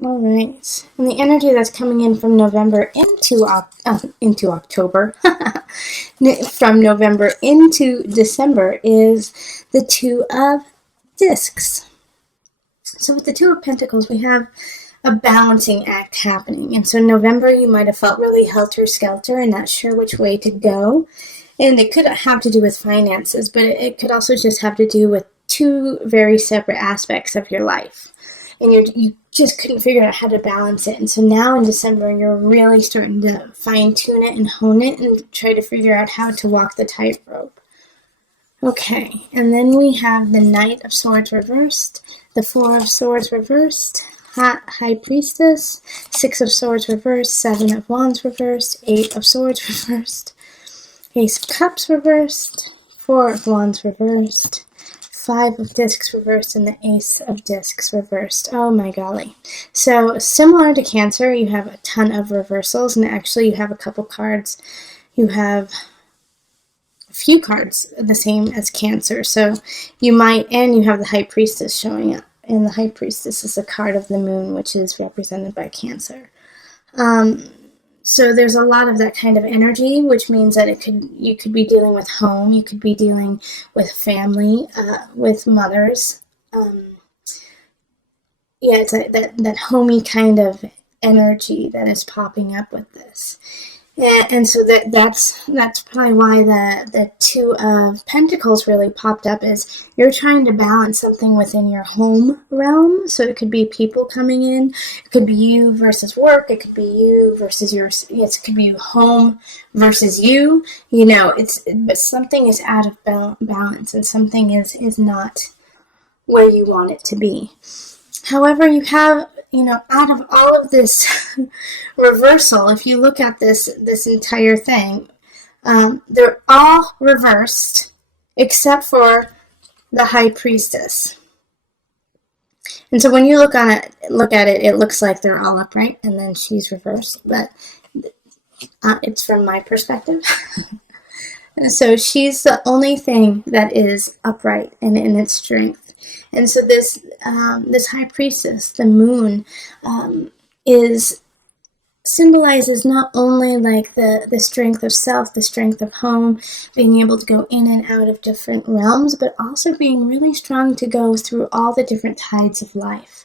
All right. And the energy that's coming in from November into October, from November into December, is the Two of Discs. So with the Two of Pentacles, we have a balancing act happening. And so in November, you might have felt really helter-skelter and not sure which way to go. And it could have to do with finances, but it could also just have to do with two very separate aspects of your life. And you just couldn't figure out how to balance it. And so now in December, you're really starting to fine-tune it and hone it and try to figure out how to walk the tightrope. Okay, and then we have the Knight of Swords reversed, the Four of Swords reversed, High Priestess, Six of Swords reversed, Seven of Wands reversed, Eight of Swords reversed, Ace of Cups reversed, Four of Wands reversed, Five of Discs reversed, and the Ace of Discs reversed. Oh my golly. So similar to Cancer, you have a ton of reversals, and actually you have a couple cards. You have a few cards the same as Cancer. So you might, and you have the High Priestess showing up. And the High Priestess is a card of the moon, which is represented by Cancer. So there's a lot of that kind of energy, which means that you could be dealing with home, you could be dealing with family, with mothers. It's that homey kind of energy that is popping up with this. And so that's probably why the Two of Pentacles really popped up, is you're trying to balance something within your home realm. So it could be people coming in, it could be you versus work, it could be you versus it could be you home versus you. But something is out of balance, and something is not where you want it to be. However, you have, out of all of this reversal, if you look at this entire thing, they're all reversed except for the High Priestess. And so when you look at it, it looks like they're all upright, and then she's reversed. But it's from my perspective. So she's the only thing that is upright and in its strength. And so this High Priestess, the moon, symbolizes not only like the strength of self, the strength of home, being able to go in and out of different realms, but also being really strong to go through all the different tides of life.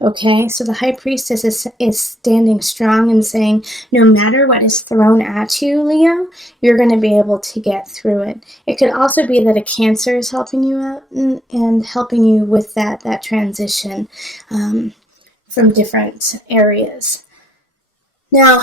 Okay, so the High Priestess is standing strong and saying, no matter what is thrown at you, Leo, you're going to be able to get through it. It could also be that a Cancer is helping you out and helping you with that transition from different areas. Now,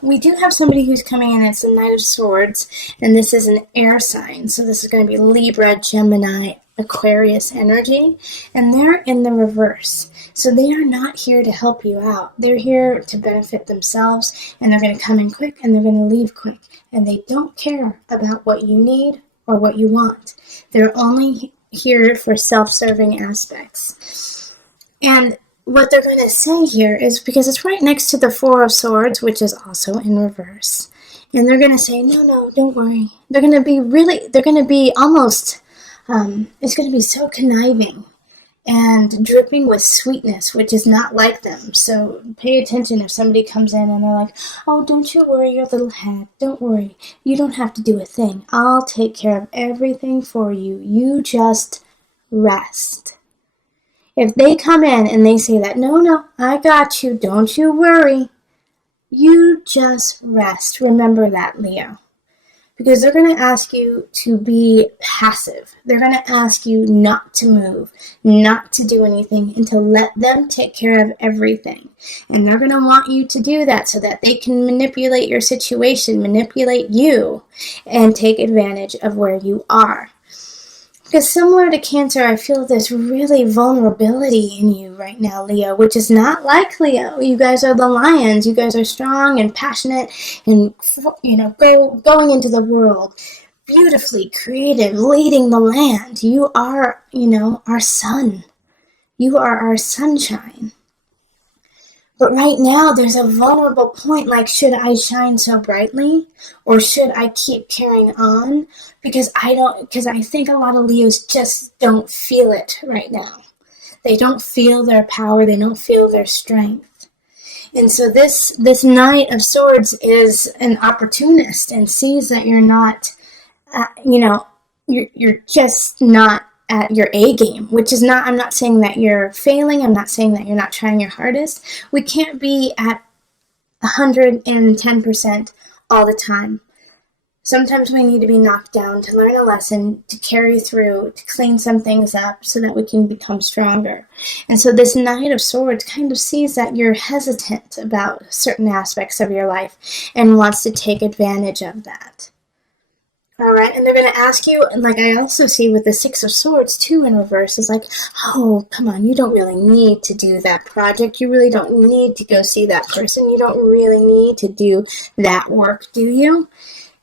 we do have somebody who's coming in. It's the Knight of Swords, and this is an air sign. So this is going to be Libra, Gemini, Aquarius energy, and they're in the reverse. So they are not here to help you out. They're here to benefit themselves, and they're going to come in quick, and they're going to leave quick. And they don't care about what you need or what you want. They're only here for self-serving aspects. And what they're going to say here is, because it's right next to the Four of Swords, which is also in reverse. And they're going to say, no, don't worry. They're going to be almost, it's going to be so conniving and dripping with sweetness, which is not like them. So pay attention if somebody comes in and they're like, oh, don't you worry your little head. Don't worry. You don't have to do a thing. I'll take care of everything for you. You just rest. If they come in and they say that, no, I got you. Don't you worry. You just rest. Remember that, Leo. Because they're going to ask you to be passive. They're going to ask you not to move, not to do anything, and to let them take care of everything. And they're going to want you to do that so that they can manipulate your situation, manipulate you, and take advantage of where you are. Because similar to Cancer, I feel this really vulnerability in you right now, Leo, which is not like Leo. You guys are the lions. You guys are strong and passionate and, going into the world, beautifully creative, leading the land. You are, our sun. You are our sunshine. But right now, there's a vulnerable point, like, should I shine so brightly? Or should I keep carrying on? Because I think a lot of Leos just don't feel it right now. They don't feel their power. They don't feel their strength. And so this Knight of Swords is an opportunist and sees that you're not, you're just not at your A game, which is not, I'm not saying that you're failing. I'm not saying that you're not trying your hardest. We can't be at 110% all the time. Sometimes we need to be knocked down to learn a lesson, to carry through, to clean some things up so that we can become stronger. And so this Knight of Swords kind of sees that you're hesitant about certain aspects of your life and wants to take advantage of that. All right, and they're going to ask you, and like I also see with the Six of Swords too in reverse, is like, oh, come on, you don't really need to do that project. You really don't need to go see that person. You don't really need to do that work, do you?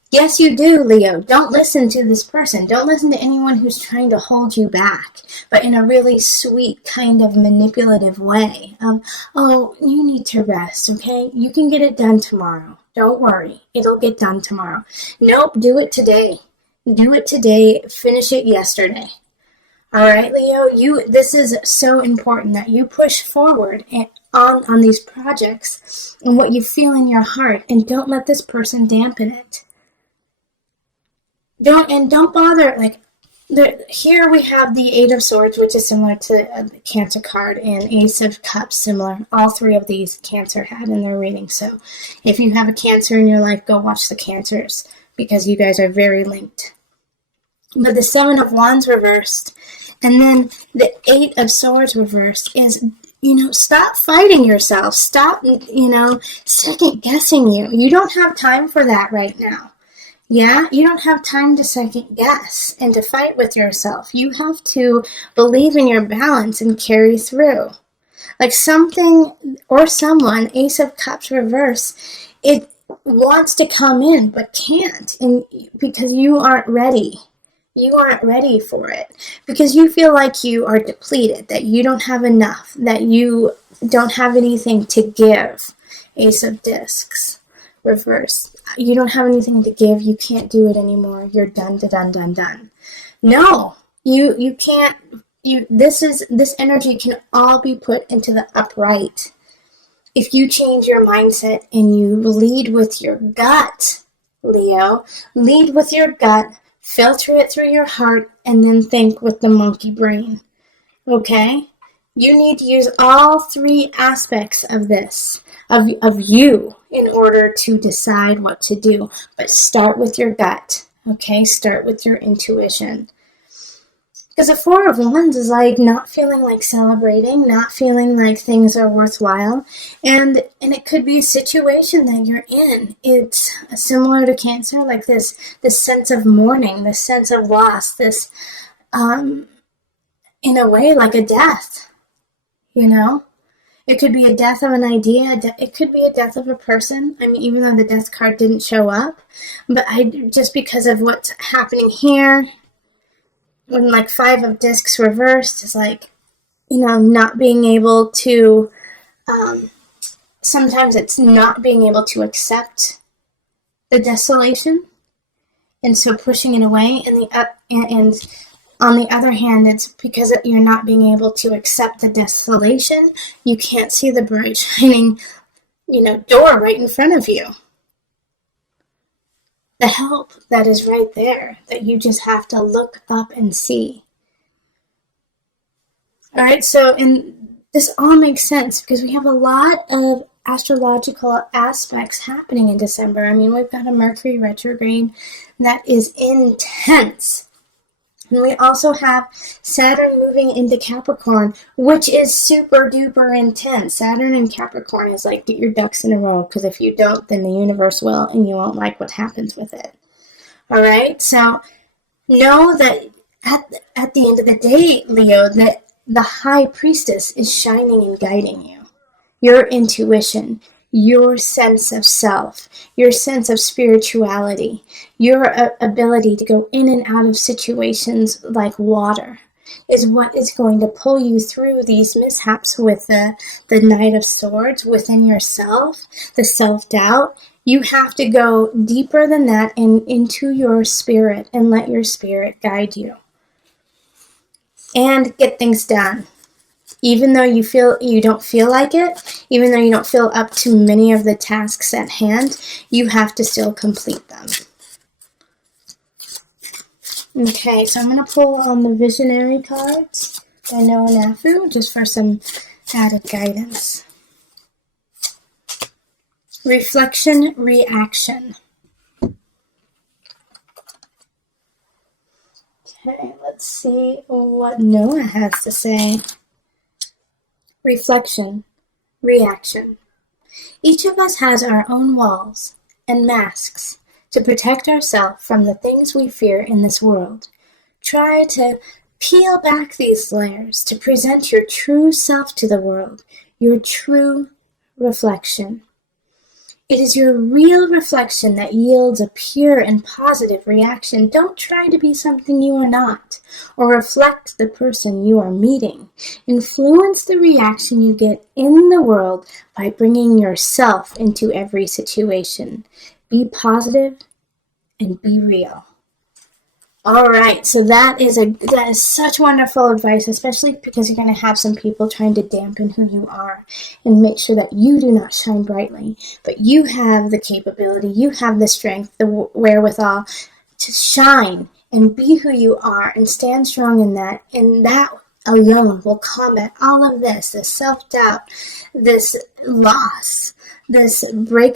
Yes, you do, Leo. Don't listen to this person. Don't listen to anyone who's trying to hold you back, but in a really sweet kind of manipulative way. Oh, you need to rest, okay? You can get it done tomorrow. Don't worry. It'll get done tomorrow. Nope, do it today. Do it today. Finish it yesterday. All right, Leo, this is so important that you push forward on these projects and what you feel in your heart, and don't let this person dampen it. Don't bother, like, here we have the Eight of Swords, which is similar to the Cancer card, and Ace of Cups, similar. All three of these Cancer had in their reading. So if you have a Cancer in your life, go watch the Cancers, because you guys are very linked. But the Seven of Wands reversed, and then the Eight of Swords reversed is, stop fighting yourself. Stop, second guessing you. You don't have time for that right now. Yeah, you don't have time to second guess and to fight with yourself. You have to believe in your balance and carry through. Like something or someone, Ace of Cups reverse, it wants to come in but can't, and because you aren't ready. You aren't ready for it because you feel like you are depleted, that you don't have enough, that you don't have anything to give. Ace of Discs reverse. You don't have anything to give. You can't do it anymore. You're done. No, you can't. This energy can all be put into the upright. If you change your mindset and you lead with your gut, Leo, lead with your gut, filter it through your heart, and then think with the monkey brain. Okay? You need to use all three aspects of this, of you, in order to decide what to do. But start with your gut, okay? Start with your intuition. Because the Four of Wands is like not feeling like celebrating, not feeling like things are worthwhile. And it could be a situation that you're in. It's similar to Cancer, like this sense of mourning, this sense of loss, this, in a way, like a death. It could be a death of an idea. It could be a death of a person. I mean, even though the death card didn't show up, but just because of what's happening here, when like Five of Discs reversed, is like, not being able to. Sometimes it's not being able to accept the desolation, and so pushing it away. And on the other hand, it's because you're not being able to accept the desolation. You can't see the bright shining, door right in front of you. The help that is right there, that you just have to look up and see. All right, so, and this all makes sense because we have a lot of astrological aspects happening in December. I mean, we've got a Mercury retrograde that is intense. And we also have Saturn moving into Capricorn, which is super duper intense. Saturn in Capricorn is like, get your ducks in a row, because if you don't, then the universe will, and you won't like what happens with it. All right? So know that at the end of the day, Leo, that the High Priestess is shining and guiding you. Your intuition, your sense of self, your sense of spirituality, your ability to go in and out of situations like water is what is going to pull you through these mishaps with the Knight of Swords within yourself, the self-doubt. You have to go deeper than that and into your spirit and let your spirit guide you and get things done. Even though you don't feel like it, even though you don't feel up to many of the tasks at hand, you have to still complete them. Okay, so I'm going to pull on the Visionary cards by Noah Nafu just for some added guidance. Reflection, reaction. Okay, let's see what Noah has to say. Reflection, reaction. Each of us has our own walls and masks to protect ourselves from the things we fear in this world. Try to peel back these layers to present your true self to the world, your true reflection. It is your real reflection that yields a pure and positive reaction. Don't try to be something you are not, or reflect the person you are meeting. Influence the reaction you get in the world by bringing yourself into every situation. Be positive and be real. All right, so that is such wonderful advice, especially because you're going to have some people trying to dampen who you are and make sure that you do not shine brightly. But you have the capability, you have the strength, the wherewithal to shine and be who you are and stand strong in that. And that alone will combat all of this self-doubt, this loss, this break